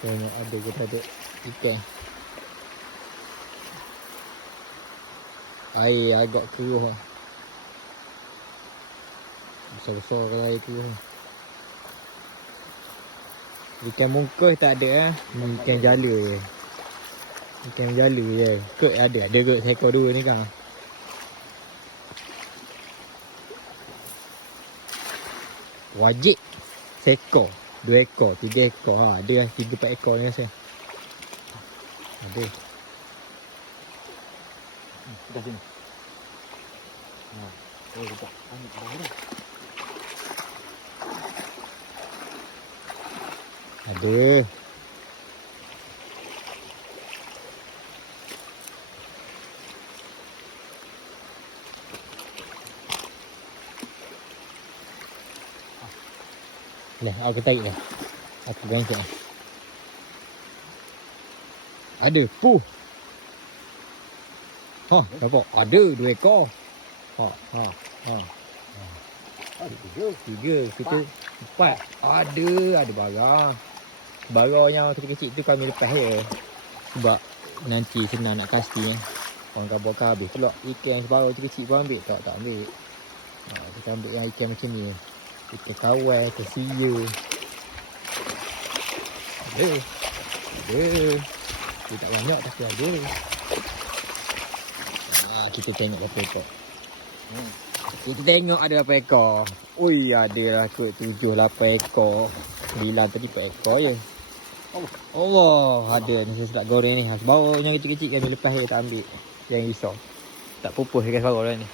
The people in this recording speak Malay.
Tengok ada ke tak ada ikan. Air agak keruh lah. Besar-besar kalau air keruh. Ikan mungkus tak ada lah. Ikan jala je. Ikan jala je. Kek ada kot seekor dua ni kan. Wajib seekor, 2 ekor, 3 ekor. Ada lah 3-4 ekor ni rasa. Ada. Dekat sini. Oh, dekat. Ambil barang dah. Ada. Ni, aku tarik dah. Aku gancang. Ada, puh. Ha, nampak? Ada 2 ekor. Ha. Ada 3. 3, kita 4. Ada barang. Barang yang kecil-kecil tu kami lepas je. Sebab nanti senang nak casting. Orang kabur habis pula. Ikan yang sebarang kecil-kecil pun ambil. Tak ambil. Kita ambil yang ikan macam ni. Ikan kawal, ikan sia. Ada. Dia tak banyak tapi ada. Kita tengok berapa ekor. Kita tengok ada berapa ekor. Ui, ada lah kot 7-8 ekor. 9 tadi 4 ekor je. Allah, ada ni saya sedap goreng ni. Sebarang yang kecil-kecil kan dia lepas dia tak ambil. Yang risau. Tak pupus ikan sebarang dah ni.